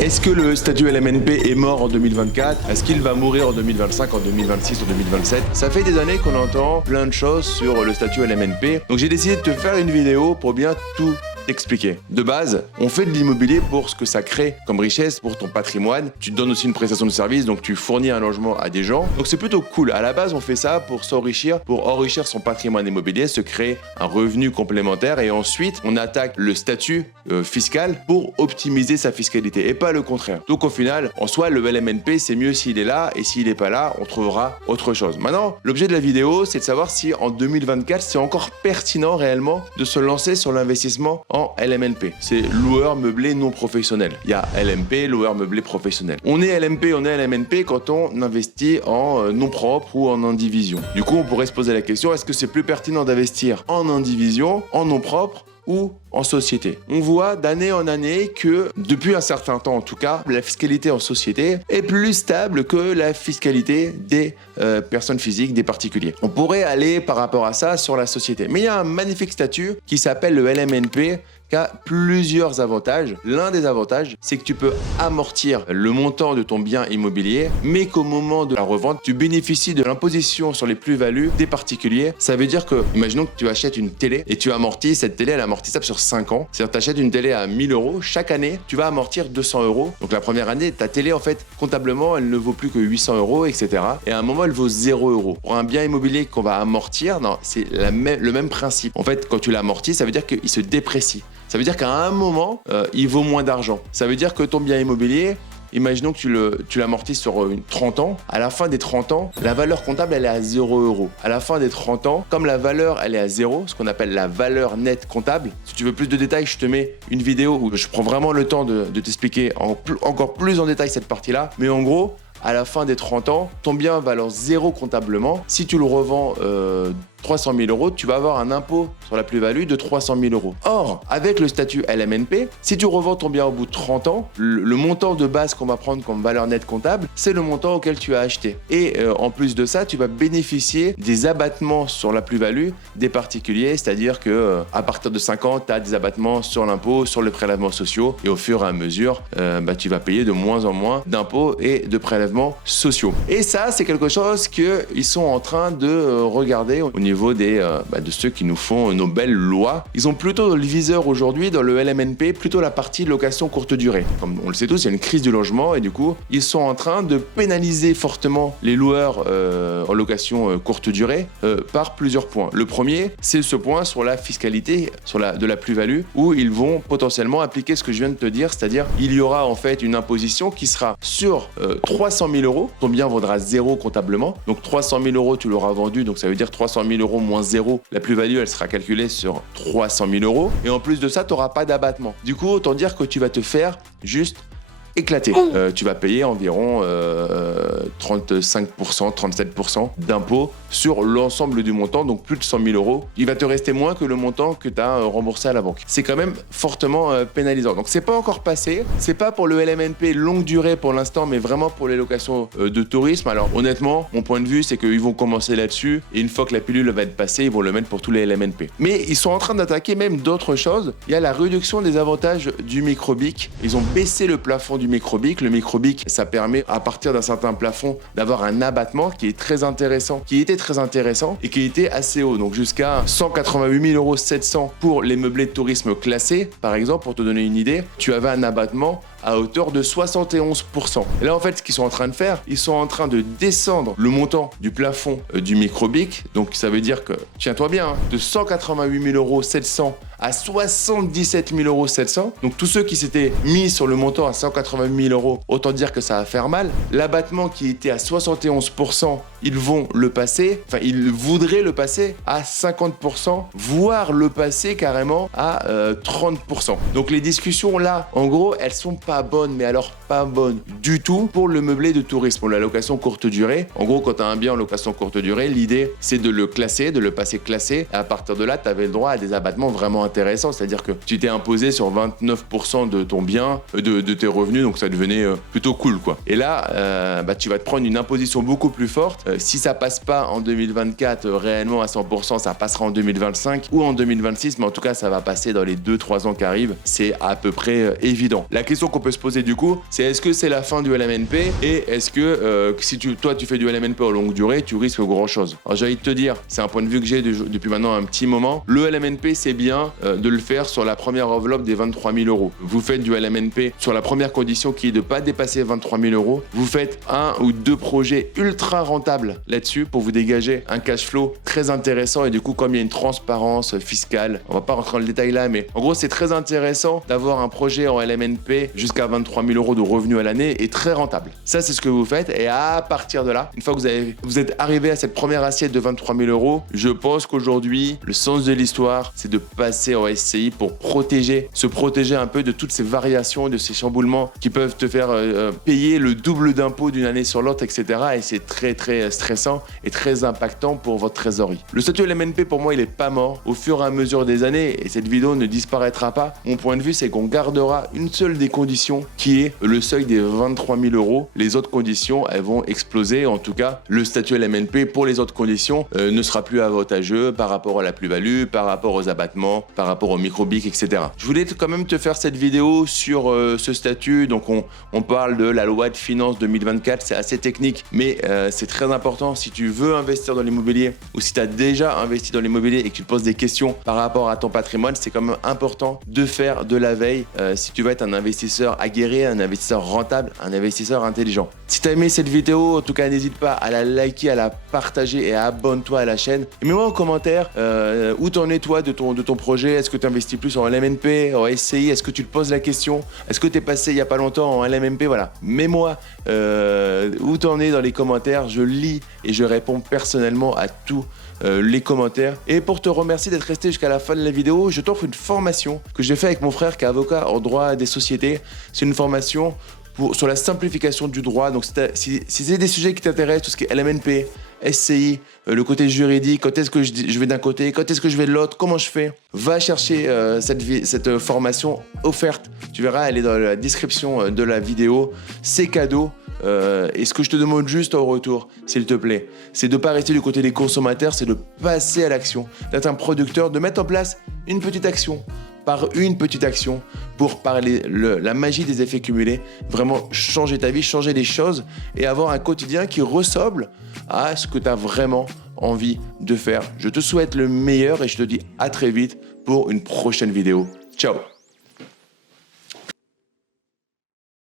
Est-ce que le statut LMNP est mort en 2024? Est-ce qu'il va mourir en 2025, en 2026, en 2027? Ça fait des années qu'on entend plein de choses sur le statut LMNP. Donc j'ai décidé de te faire une vidéo pour bien tout expliquer. De base, on fait de l'immobilier pour ce que ça crée comme richesse pour ton patrimoine. Tu te donnes aussi une prestation de service, donc tu fournis un logement à des gens. Donc c'est plutôt cool. À la base, on fait ça pour s'enrichir, pour enrichir son patrimoine immobilier, se créer un revenu complémentaire et ensuite on attaque le statut fiscal pour optimiser sa fiscalité et pas le contraire. Donc au final, en soi, le LMNP, c'est mieux s'il est là et s'il n'est pas là, on trouvera autre chose. Maintenant, l'objet de la vidéo, c'est de savoir si en 2024, c'est encore pertinent réellement de se lancer sur l'investissement en LMNP. C'est loueur meublé non professionnel. Il y a LMP, loueur meublé professionnel. On est LMP, on est LMNP quand on investit en non propre ou en indivision. Du coup, on pourrait se poser la question, est-ce que c'est plus pertinent d'investir en indivision, en non propre ou en société? On voit d'année en année que, depuis un certain temps en tout cas, la fiscalité en société est plus stable que la fiscalité des personnes physiques, des particuliers. On pourrait aller par rapport à ça sur la société. Mais il y a un magnifique statut qui s'appelle le LMNP, qui a plusieurs avantages. L'un des avantages, c'est que tu peux amortir le montant de ton bien immobilier, mais qu'au moment de la revente, tu bénéficies de l'imposition sur les plus-values des particuliers. Ça veut dire que, imaginons que tu achètes une télé et tu amortis cette télé, elle est amortissable sur 5 ans. C'est-à-dire que tu achètes une télé à 1000 €, chaque année, tu vas amortir 200 €. Donc la première année, ta télé, en fait, comptablement, elle ne vaut plus que 800 €, etc. Et à un moment, elle vaut 0 €. Pour un bien immobilier qu'on va amortir, non, c'est le même principe. En fait, quand tu l'amortis, ça veut dire qu'il se déprécie. Ça veut dire qu'à un moment, il vaut moins d'argent. Ça veut dire que ton bien immobilier, imaginons que tu l'amortis sur 30 ans. À la fin des 30 ans, la valeur comptable, elle est à 0 €. À la fin des 30 ans, comme la valeur, elle est à 0, ce qu'on appelle la valeur nette comptable. Si tu veux plus de détails, je te mets une vidéo où je prends vraiment le temps de t'expliquer encore plus en détail cette partie-là. Mais en gros, à la fin des 30 ans, ton bien valeur 0 comptablement. Si tu le revends 300 000 €, tu vas avoir un impôt sur la plus-value de 300 000 €. Or, avec le statut LMNP, si tu revends ton bien au bout de 30 ans, le montant de base qu'on va prendre comme valeur nette comptable, c'est le montant auquel tu as acheté. Et en plus de ça, tu vas bénéficier des abattements sur la plus-value des particuliers, c'est-à-dire que à partir de 5 ans, tu as des abattements sur l'impôt, sur les prélèvements sociaux, et au fur et à mesure, tu vas payer de moins en moins d'impôts et de prélèvements sociaux. Et ça, c'est quelque chose qu'ils sont en train de regarder au niveau de ceux qui nous font nos belles lois. Ils ont plutôt dans le viseur aujourd'hui, dans le LMNP, plutôt la partie location courte durée. Comme on le sait tous, il y a une crise du logement et du coup, ils sont en train de pénaliser fortement les loueurs en location courte durée par plusieurs points. Le premier, c'est ce point sur la fiscalité de la plus-value où ils vont potentiellement appliquer ce que je viens de te dire, c'est-à-dire il y aura en fait une imposition qui sera sur 300 000 €. Ton bien vaudra 0 comptablement. Donc 300 000 € tu l'auras vendu, donc ça veut dire 300 000 € moins 0. La plus-value, elle sera calculée sur 300 000 €. Et en plus de ça, tu n'auras pas d'abattement. Du coup, autant dire que tu vas te faire juste éclaté. Tu vas payer environ 35%, 37% d'impôts sur l'ensemble du montant, donc plus de 100 000 €. Il va te rester moins que le montant que tu as remboursé à la banque. C'est quand même fortement pénalisant. Donc c'est pas encore passé. C'est pas pour le LMNP longue durée pour l'instant, mais vraiment pour les locations de tourisme. Alors honnêtement, mon point de vue, c'est qu'ils vont commencer là-dessus et une fois que la pilule va être passée, ils vont le mettre pour tous les LMNP. Mais ils sont en train d'attaquer même d'autres choses. Il y a la réduction des avantages du microbic. Ils ont baissé le plafond du microbic. Le microbic, ça permet à partir d'un certain plafond d'avoir un abattement qui est très intéressant, qui était très intéressant et qui était assez haut. Donc jusqu'à 188 700 € pour les meublés de tourisme classés, par exemple, pour te donner une idée, tu avais un abattement à hauteur de 71%. Et là, en fait, ce qu'ils sont en train de faire, ils sont en train de descendre le montant du plafond du microbic. Donc, ça veut dire que, tiens-toi bien, de 188 700 € à 77 700 €. Donc, tous ceux qui s'étaient mis sur le montant à 188 000 €, autant dire que ça va faire mal. L'abattement qui était à 71%, ils vont le passer, enfin, ils voudraient le passer à 50%, voire le passer carrément à 30%. Donc, les discussions là, en gros, elles sont pas bonnes, mais alors pas bonnes du tout pour le meublé de tourisme, pour la location courte durée. En gros, quand tu as un bien en location courte durée, l'idée, c'est de le classer, de le passer classé. Et à partir de là, tu avais le droit à des abattements vraiment intéressants. C'est-à-dire que tu t'es imposé sur 29% de ton bien, de tes revenus, donc ça devenait plutôt cool, quoi. Et là, tu vas te prendre une imposition beaucoup plus forte. Si ça passe pas en 2024 réellement à 100%, ça passera en 2025 ou en 2026, mais en tout cas, ça va passer dans les 2-3 ans qui arrivent. C'est à peu près évident. La question qu'on qu'on peut se poser du coup, c'est est-ce que c'est la fin du LMNP et est-ce que si toi tu fais du LMNP en longue durée, tu risques grand chose. Alors j'ai envie de te dire, c'est un point de vue que j'ai depuis maintenant un petit moment, le LMNP c'est bien de le faire sur la première enveloppe des 23 000 euros. Vous faites du LMNP sur la première condition qui est de ne pas dépasser 23 000 euros. Vous faites 1 ou 2 projets ultra rentables là-dessus pour vous dégager un cash flow très intéressant et du coup comme il y a une transparence fiscale, on va pas rentrer dans le détail là, mais en gros c'est très intéressant d'avoir un projet en LMNP jusqu'à 23 000 euros de revenus à l'année et très rentable. Ça c'est ce que vous faites et à partir de là, une fois que vous êtes arrivé à cette première assiette de 23 000 euros, je pense qu'aujourd'hui le sens de l'histoire c'est de passer en SCI pour se protéger un peu de toutes ces variations, de ces chamboulements qui peuvent te faire payer le double d'impôts d'une année sur l'autre, etc. Et c'est très très stressant et très impactant pour votre trésorerie. Le statut LMNP pour moi il est pas mort. Au fur et à mesure des années, et cette vidéo ne disparaîtra pas, mon point de vue c'est qu'on gardera une seule des conditions qui est le seuil des 23 000 euros. Les autres conditions elles vont exploser. En tout cas, le statut LMNP pour les autres conditions ne sera plus avantageux par rapport à la plus-value, par rapport aux abattements, par rapport au micro-BIC, etc. Je voulais quand même te faire cette vidéo sur ce statut. Donc on parle de la loi de finances 2024, c'est assez technique, mais c'est très important si tu veux investir dans l'immobilier ou si tu as déjà investi dans l'immobilier et que tu te poses des questions par rapport à ton patrimoine, c'est quand même important de faire de la veille si tu veux être un investisseur aguerri, un investisseur rentable, un investisseur intelligent. Si tu as aimé cette vidéo, en tout cas n'hésite pas à la liker, à la partager et à abonne-toi à la chaîne. Et mets-moi en commentaire où t'en es toi de ton projet. Est-ce que tu investis plus en LMNP, en SCI? Est-ce que tu te poses la question? Est-ce que tu es passé il n'y a pas longtemps en LMNP? Voilà, mets-moi où t'en es dans les commentaires. Je lis et je réponds personnellement à tous les commentaires. Et pour te remercier d'être resté jusqu'à la fin de la vidéo, je t'offre une formation que j'ai fait avec mon frère qui est avocat en droit des sociétés. C'est une formation sur la simplification du droit. Donc si c'est des sujets qui t'intéressent, tout ce qui est LMNP, SCI, le côté juridique, quand est-ce que je vais d'un côté, quand est-ce que je vais de l'autre, comment je fais, va chercher cette formation offerte. Tu verras, elle est dans la description de la vidéo. C'est cadeau. Et ce que je te demande juste en retour, s'il te plaît, c'est de ne pas rester du côté des consommateurs, c'est de passer à l'action, d'être un producteur, de mettre en place une petite action pour parler la magie des effets cumulés, vraiment changer ta vie, changer les choses et avoir un quotidien qui ressemble à ce que tu as vraiment envie de faire. Je te souhaite le meilleur et je te dis à très vite pour une prochaine vidéo. Ciao!